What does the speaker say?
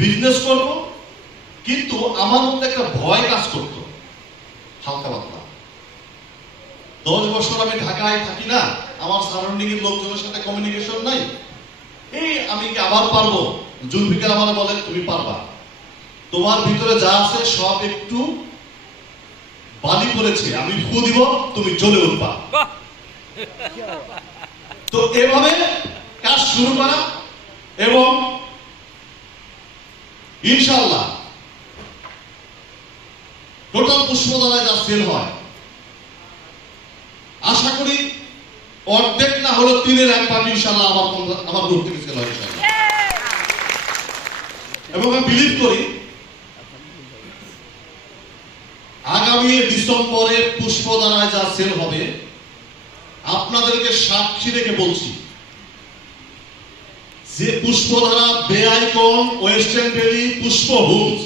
Business করব, কিন্তু আমার মধ্যে একটা ভয় কাজ করত হালকা পাতলা। 10 বছর আমি ঢাকায় থাকি না, আমার সারাউন্ডিং এর লোকজনের সাথে কমিউনিকেশন নাই। এই আমি কি আবার পারবো? জুলফিকার আমার বলে তুমি পারবা, তোমার ভিতরে যা আছে সব একটু বালি পড়েছে, আমি ফু দিব, তুমি জ্বলে উঠবা। তো এভাবে কাজ শুরু করা, এবং ইনশাআল্লাহ টোটাল পুষ্পতলায় যা সেল হয় আশা করি অর্ধেক না হলো 3/1 ইনশাআল্লাহ আমার গ্রুপ থেকে সেল হয় ইনশাআল্লাহ। এবং আমি বিলিভ করি আগামী ডিসেম্বরে পুষ্পদানায় যা সেল হবে, আপনাদেরকে সাক্ষী রেখে বলছি যে পুষ্পধারা, বে আইকন, ওয়েস্টার্ন ভ্যালি, পুষ্প হোমস